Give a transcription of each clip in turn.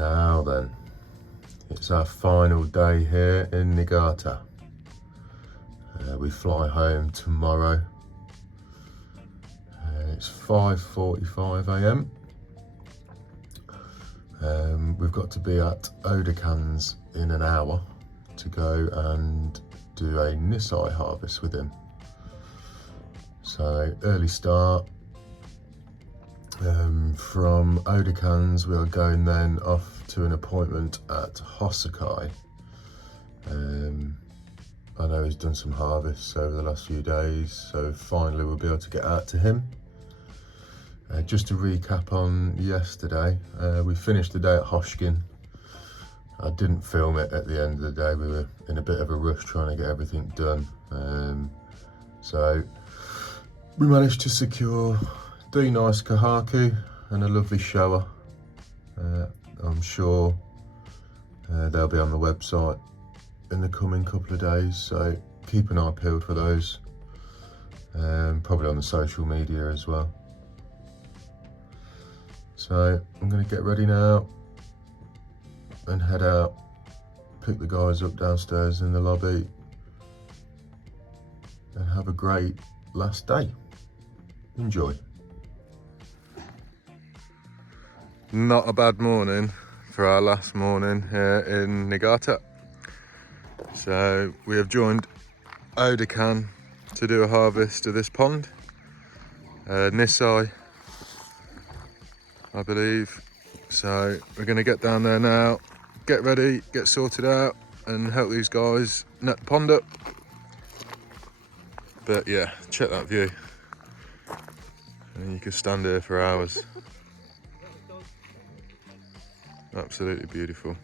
Now then, it's our final day here in Niigata. We fly home tomorrow. It's 5:45 AM. We've got to be at Odakan's in an hour to go and do a Hosai harvest with him. So early start. From Odakan's we are going then off to an appointment at Hosai. I know he's done some harvests over the last few days, so finally we'll be able to get out to him. Just to recap on yesterday, we finished the day at Hoskin. I didn't film it at the end of the day, we were in a bit of a rush trying to get everything done. So we managed to secure 3 nice kahaku and a lovely shower. I'm sure they'll be on the website in the coming couple of days, so keep an eye peeled for those. Probably on the social media as well. So I'm going to get ready now and head out, pick the guys up downstairs in the lobby and have a great last day. Enjoy. Not a bad morning for our last morning here in Niigata. So we have joined Odakan to do a harvest of this pond. Hosai, I believe. So we're going to get down there now, get ready, get sorted out and help these guys net the pond up. But yeah, check that view. And you could stand here for hours. Absolutely beautiful.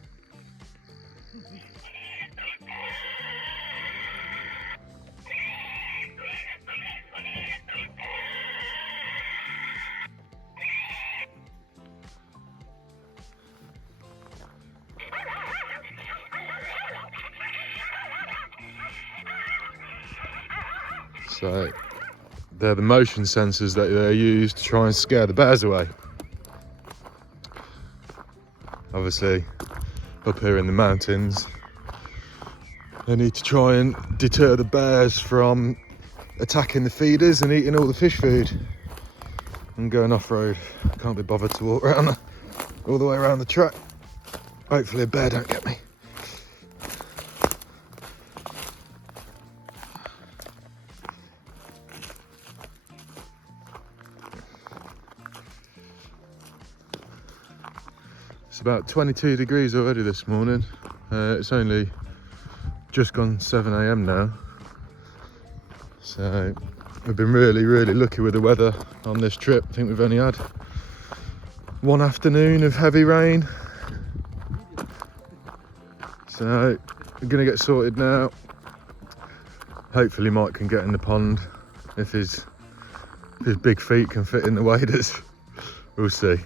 So they're the motion sensors that they use to try and scare the bears away. Obviously, up here in the mountains, they need to try and deter the bears from attacking the feeders and eating all the fish food. I'm going off-road, can't be bothered to walk around all the way around the track. Hopefully a bear don't get me. It's about 22 degrees already this morning. It's only just gone 7 AM now. So we've been really lucky with the weather on this trip. I think we've only had one afternoon of heavy rain. So we're gonna get sorted now. Hopefully Mike can get in the pond if his big feet can fit in the waders. We'll see.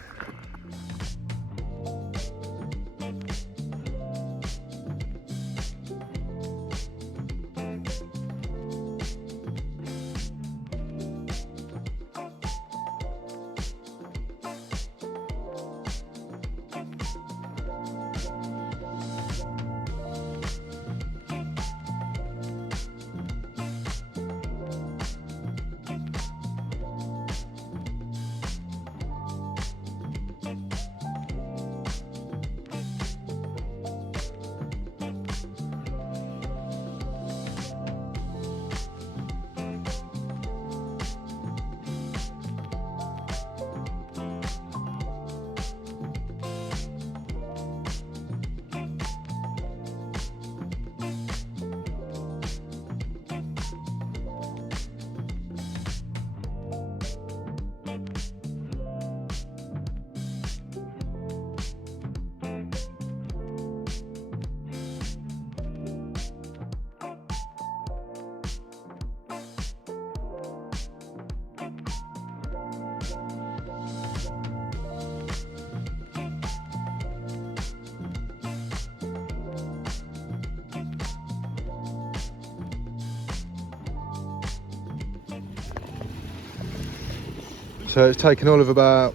So it's taken all of about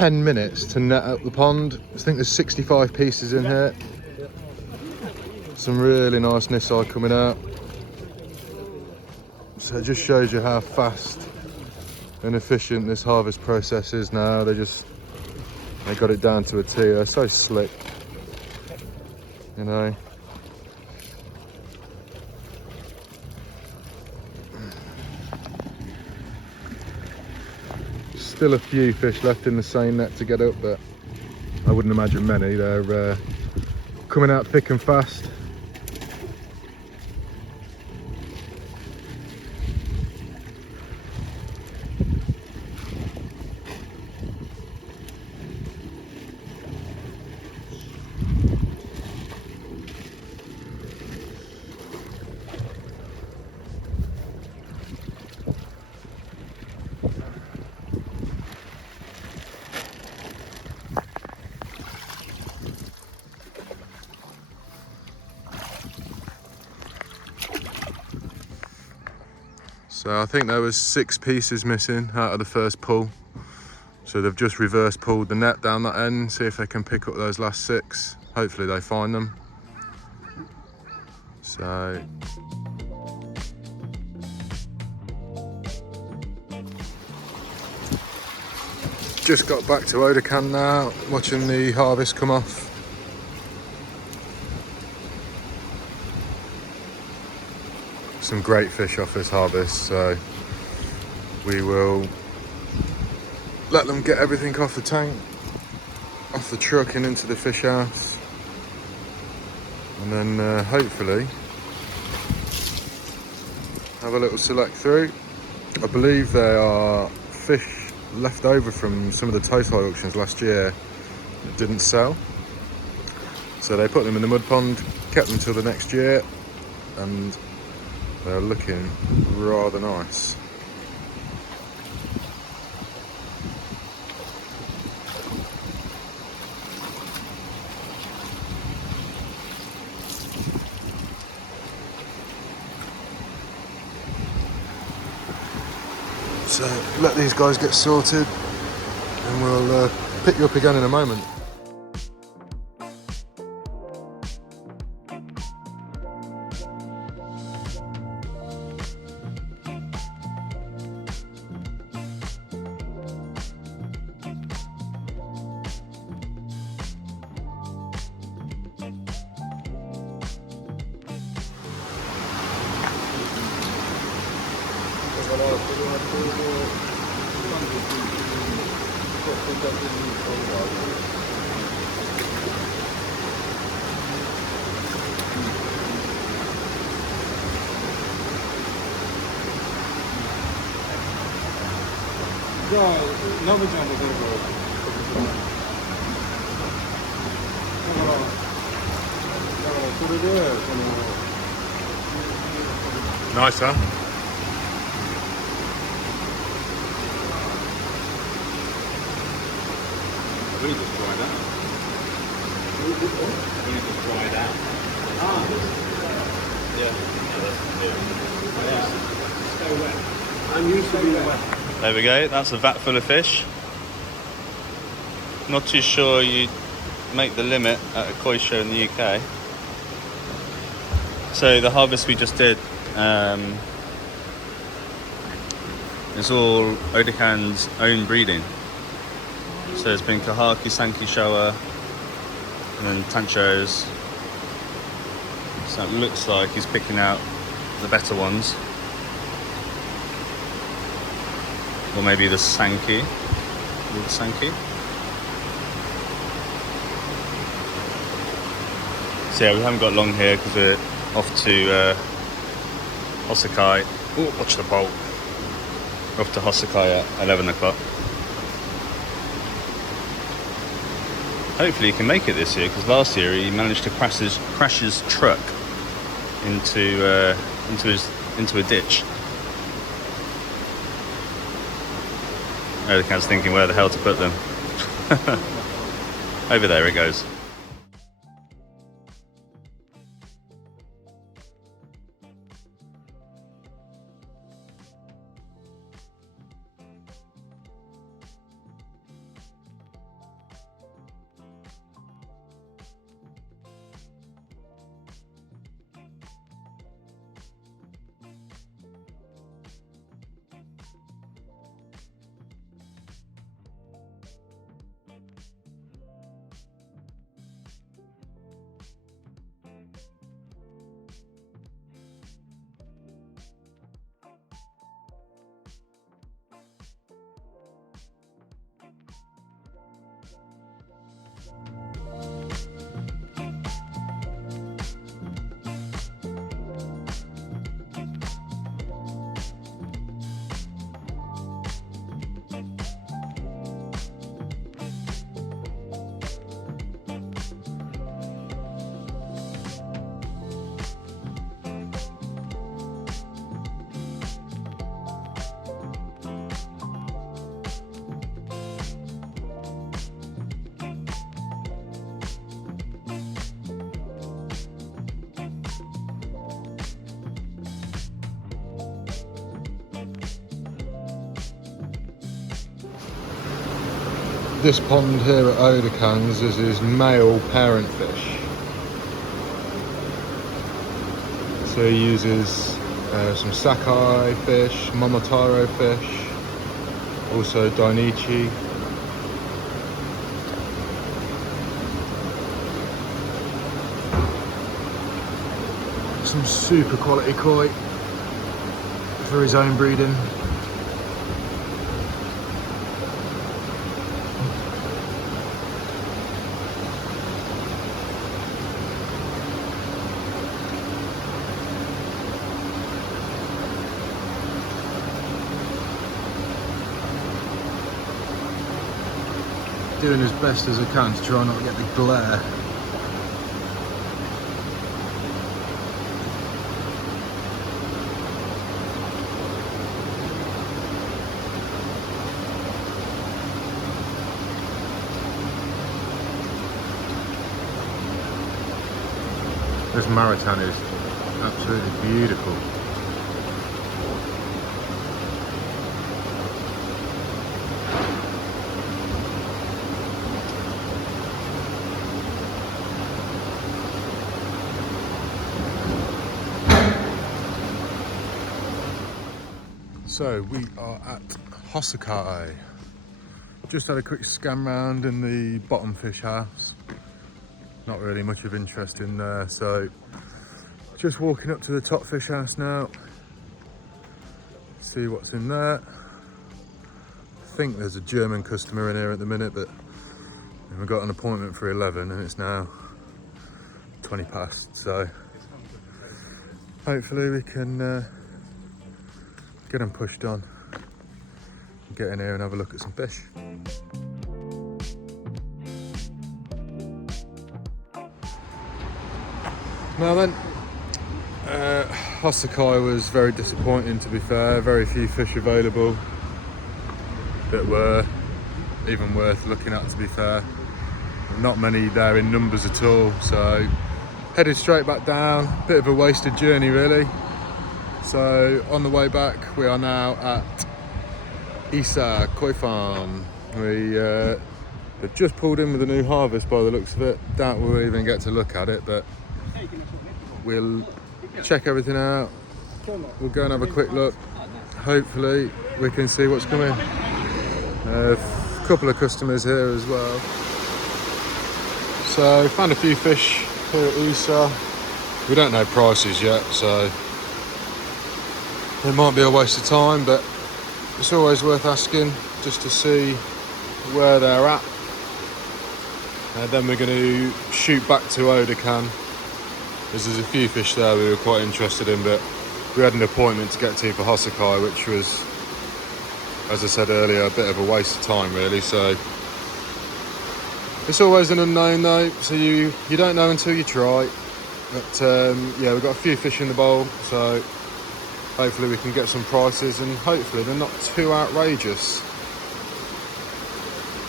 10 minutes to net out the pond. I think there's 65 pieces in here. Some really nice Nisai coming out. So it just shows you how fast and efficient this harvest process is now. They got it down to a T. They're so slick, you know. Still a few fish left in the same net to get up, but I wouldn't imagine many. They're coming out thick and fast. So I think there was 6 pieces missing out of the first pull. So they've just reverse pulled the net down that end, see if they can pick up those last 6. Hopefully they find them. So just got back to Odakan now, watching the harvest come off. Some great fish off this harvest, so we will let them get everything off the tank, off the truck and into the fish house, and then hopefully have a little select through. I believe there are fish left over from some of the Hosai auctions last year that didn't sell, so they put them in the mud pond, kept them till the next year, and they're looking rather nice. So let these guys get sorted and we'll pick you up again in a moment. Nice, huh? We need to dry that. We need to dry that. Yeah. I'm used to being wet. There we go, that's a vat full of fish. Not too sure you make the limit at a koi show in the UK. So the harvest we just did is all Odakan's own breeding. So there's been Kahaki, Sanki, Showa, and then Tanchos. So it looks like he's picking out the better ones. Or maybe the Sanki. The Sanki. So yeah, we haven't got long here because we're off to Hosai. Oh, watch the bolt. We're off to Hosai at 11 o'clock. Hopefully he can make it this year, because last year he managed to crash his truck into a ditch. Odakan's thinking where the hell to put them. Over there it goes. this pond here at Odakan's is his male parent fish. So he uses some Sakai fish, Momotaro fish, also Dainichi. Some super quality koi for his own breeding. Doing as best as I can to try not to get the glare. This Marusei is absolutely beautiful. So we are at Hosai. Just had a quick scan round in the bottom fish house. Not really much of interest in there, so just walking up to the top fish house now. See what's in there. I think there's a German customer in here at the minute, but we've got an appointment for 11 and it's now 20 past, so hopefully we can get them pushed on, get in here and have a look at some fish. Now then, Hosai was very disappointing, to be fair. Very few fish available that were even worth looking at, to be fair. Not many there in numbers at all, so headed straight back down. Bit of a wasted journey really. So on the way back we are now at Isa Koi Farm. We have just pulled in with a new harvest by the looks of it. Doubt we'll even get to look at it, but we'll check everything out. We'll go and have a quick look. Hopefully we can see what's coming. A couple of customers here as well. So found a few fish here at Isa. We don't know prices yet, so it might be a waste of time, but it's always worth asking just to see where they're at. And then we're going to shoot back to Odakan. There's a few fish there we were quite interested in, but we had an appointment to get to for Hosai, which was, as I said earlier, a bit of a waste of time really. So it's always an unknown though, so you don't know until you try. But yeah, we've got a few fish in the bowl, so hopefully we can get some prices and hopefully they're not too outrageous.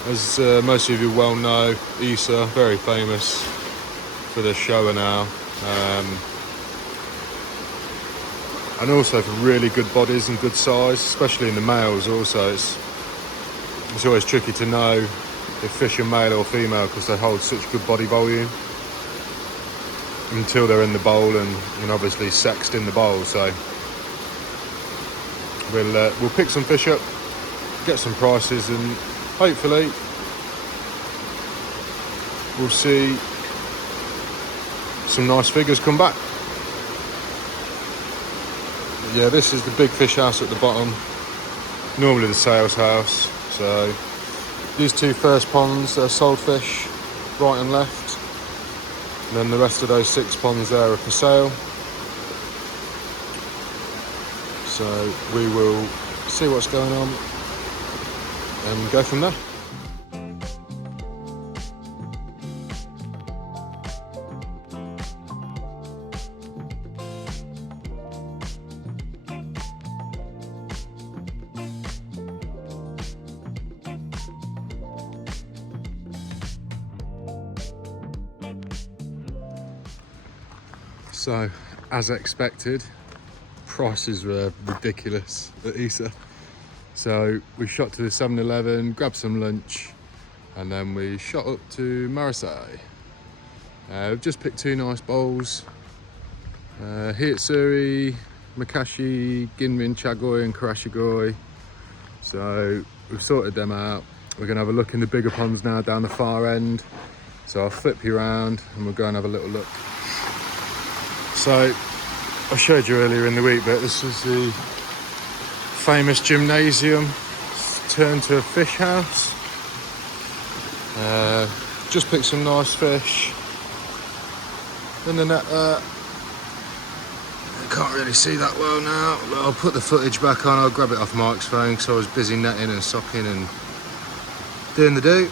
As most of you well know, Isa, very famous for the shower now. And also for really good bodies and good size, especially in the males also. It's always tricky to know if fish are male or female because they hold such good body volume until they're in the bowl and obviously sexed in the bowl. So we'll pick some fish up, get some prices, and hopefully we'll see some nice figures come back. Yeah, this is the big fish house at the bottom, normally the sales house. So these two first ponds, they're sold fish, right and left, and then the rest of those 6 ponds there are for sale. So we will see what's going on and go from there. So, as expected, prices were ridiculous at Isa. So we shot to the 7-Eleven, grabbed some lunch, and then we shot up to Marusei. We've just picked 2 nice bowls. Hitsuri, Makashi, Ginrin, Chagoi and Karashigoi. So we've sorted them out. We're going to have a look in the bigger ponds now down the far end. So I'll flip you around and we'll go and have a little look. So I showed you earlier in the week, but this is the famous gymnasium turned to a fish house. Just picked some nice fish in the net there. Can't really see that well now, but I'll put the footage back on. I'll grab it off Mike's phone because I was busy netting and socking and doing the do.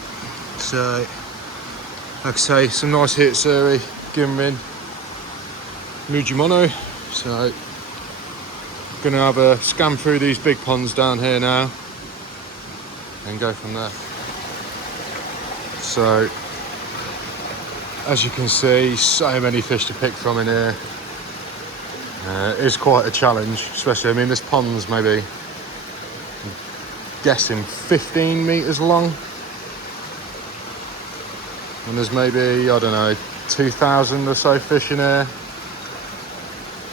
So, like I say, some nice hitsuri, ginrin, mujimono. So, gonna have a scan through these big ponds down here now and go from there. So, as you can see, so many fish to pick from in here. It is quite a challenge, especially, I mean, this pond's maybe, I'm guessing 15 metres long. And there's maybe, I don't know, 2,000 or so fish in here.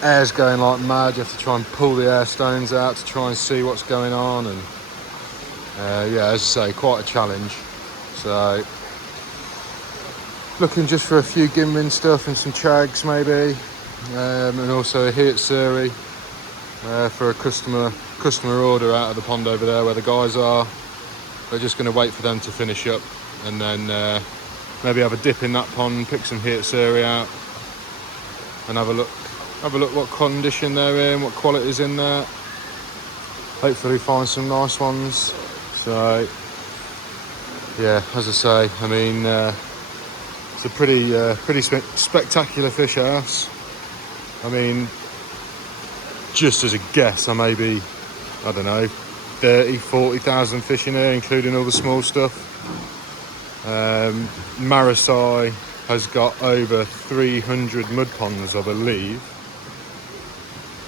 Air's going like mad, you have to try and pull the air stones out to try and see what's going on. And yeah, as I say, quite a challenge. So, looking just for a few ginrin stuff and some chags maybe. And also a hitsuri for a customer order out of the pond over there where the guys are. We're just going to wait for them to finish up and then maybe have a dip in that pond, pick some hitsuri out and have a look what condition they're in, what quality's in there. Hopefully find some nice ones. So yeah, as I say, I mean it's a pretty spectacular fish house. I mean, just as a guess, I maybe, I don't know, 30, 40,000 fish in here, including all the small stuff. Marusei has got over 300 mud ponds, I believe.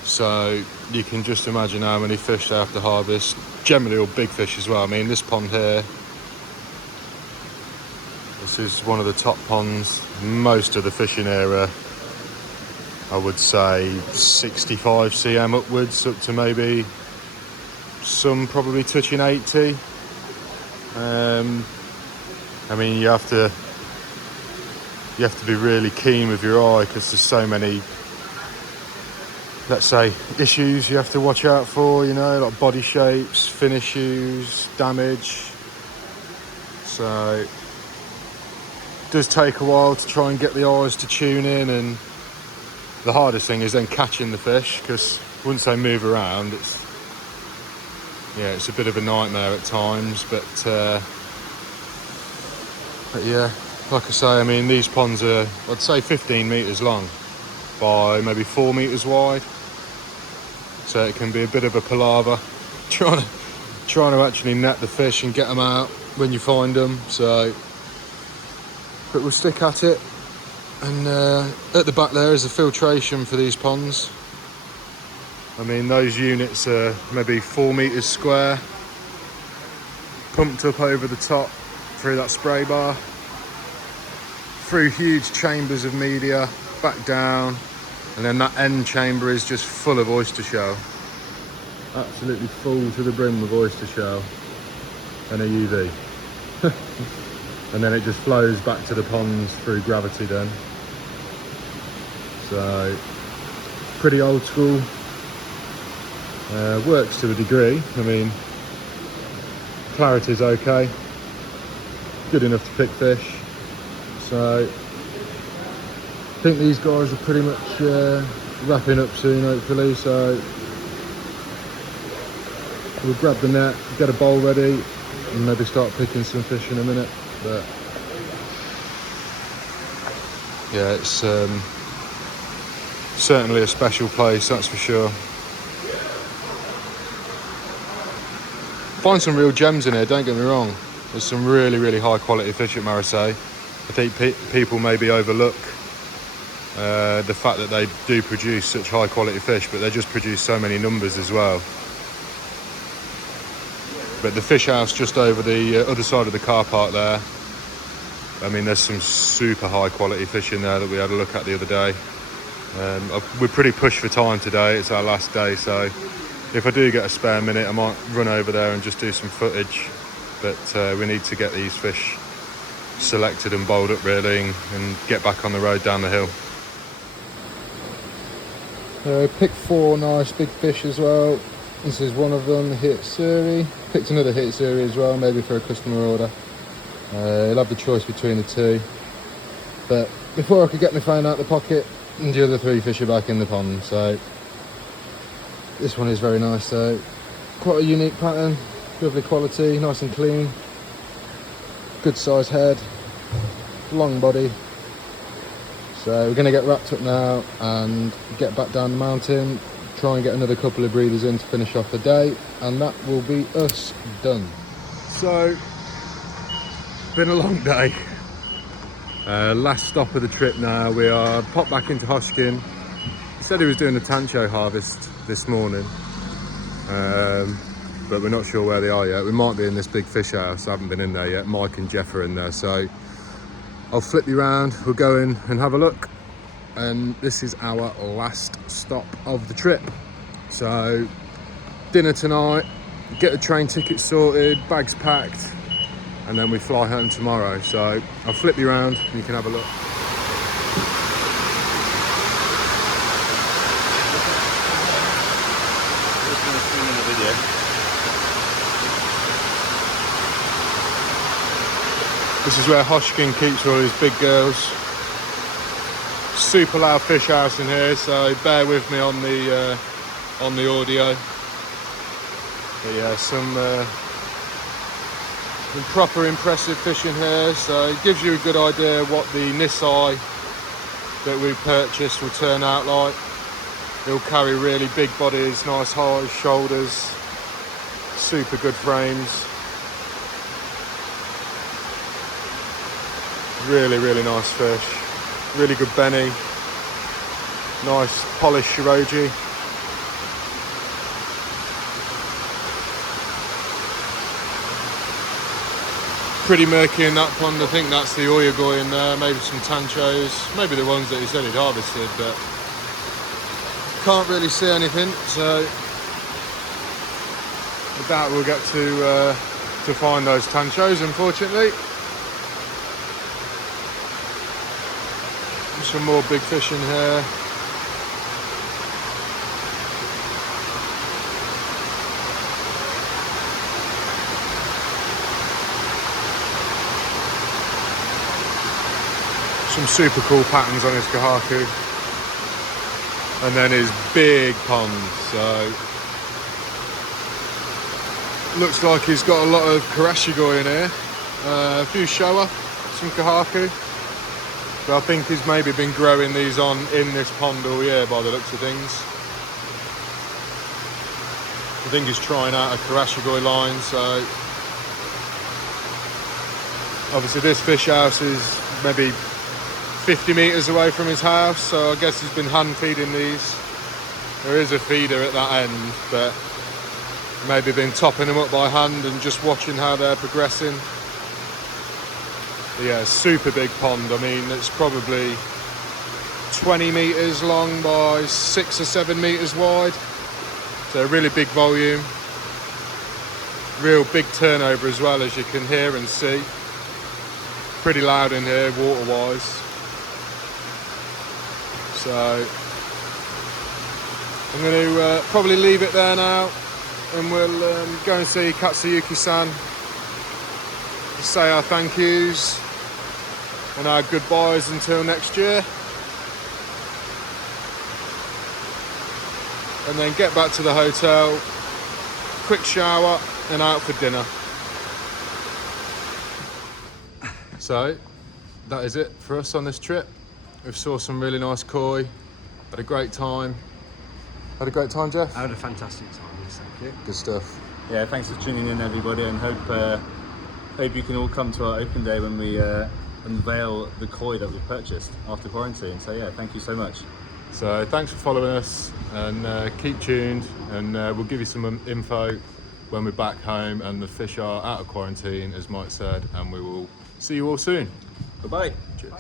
So you can just imagine how many fish they have to harvest. Generally all big fish as well. I mean, this pond here, this is one of the top ponds. Most of the fish in here are, I would say, 65 cm upwards, up to maybe some probably touching 80. I mean, you have to be really keen with your eye because there's so many, let's say, issues you have to watch out for, you know, like body shapes, fin issues, damage. So it does take a while to try and get the eyes to tune in, and the hardest thing is then catching the fish, because once they move around, it's a bit of a nightmare at times. But yeah, like I say, I mean, these ponds are, I'd say, 15 metres long by maybe 4 metres wide. So it can be a bit of a palaver trying to actually net the fish and get them out when you find them. So, but we'll stick at it. And at the back there is a filtration for these ponds. I mean, those units are maybe 4 metres square, pumped up over the top through that spray bar, through huge chambers of media, back down, and then that end chamber is just full of oyster shell. Absolutely full to the brim with oyster shell and a UV. And then it just flows back to the ponds through gravity then. So, pretty old school. Works to a degree. I mean, clarity's okay. Good enough to pick fish. So, I think these guys are pretty much wrapping up soon, hopefully. So, we'll grab the net, get a bowl ready, and maybe start picking some fish in a minute. But yeah, it's certainly a special place, that's for sure. Find some real gems in here, don't get me wrong. There's some really, really high quality fish at Marusei. I think people maybe overlook the fact that they do produce such high quality fish, but they just produce so many numbers as well. But the fish house just over the other side of the car park there, I mean, there's some super high quality fish in there that we had a look at the other day. We're pretty pushed for time today. It's our last day, so if I do get a spare minute, I might run over there and just do some footage. But we need to get these fish selected and bowled up really, and get back on the road down the hill. Picked 4 nice big fish as well. This is one of them, the Hitsuri. Picked another Hitsuri as well, maybe for a customer order. He'll have the choice between the 2. But before I could get my phone out of the pocket, the other 3 fish are back in the pond. So this one is very nice though. Quite a unique pattern, lovely quality, nice and clean. Good size head, long body. So we're going to get wrapped up now and get back down the mountain, try and get another couple of breeders in to finish off the day, and that will be us done. So, been a long day. Last stop of the trip now. We are popped back into Hoskin. He said he was doing a tancho harvest this morning, but we're not sure where they are yet. We might be in this big fish house. I haven't been in there yet. Mike and Jeff are in there, so I'll flip you around, we'll go in and have a look. And this is our last stop of the trip. So, dinner tonight, get the train ticket sorted, bags packed, and then we fly home tomorrow. So, I'll flip you around and you can have a look. This is where Hoshikin keeps all his big girls. Super loud fish house in here, so bear with me on the audio. But yeah, some proper impressive fish in here, so it gives you a good idea what the Nisai that we purchased will turn out like. It'll carry really big bodies, nice high shoulders, super good frames. Really nice fish. Really good Benny. Nice polished Shiroji. Pretty murky in that pond. I think that's the Oyagoi in there. Maybe some tanchos. Maybe the ones that he said he'd harvested, but can't really see anything. So I doubt we'll get to find those tanchos, unfortunately. Some more big fish in here. Some super cool patterns on his Kahaku. And then his big pond. So looks like he's got a lot of Karashigoi in here. A few Showa, some Kahaku. So I think he's maybe been growing these on in this pond all year by the looks of things. I think he's trying out a Karashigoi line, so obviously this fish house is maybe 50 metres away from his house, so I guess he's been hand feeding these. There is a feeder at that end, but maybe been topping them up by hand and just watching how they're progressing. Yeah, super big pond. I mean, it's probably 20 metres long by 6 or 7 metres wide. So really big volume. Real big turnover as well, as you can hear and see. Pretty loud in here, water-wise. So I'm going to probably leave it there now, and we'll go and see Katsuyuki-san. Say our thank yous and our goodbyes until next year, and then get back to the hotel, quick shower and out for dinner. So that is it for us on this trip. We've saw some really nice koi, had a great time. Had a great time, Jeff? I had a fantastic time, yes, thank you. Good stuff. Yeah, thanks for tuning in, everybody, and hope you can all come to our open day when we unveil the koi that we purchased after quarantine. So yeah, thank you so much. So thanks for following us, and keep tuned, and we'll give you some info when we're back home and the fish are out of quarantine, as Mike said, and we will see you all soon. Bye-bye. Cheers.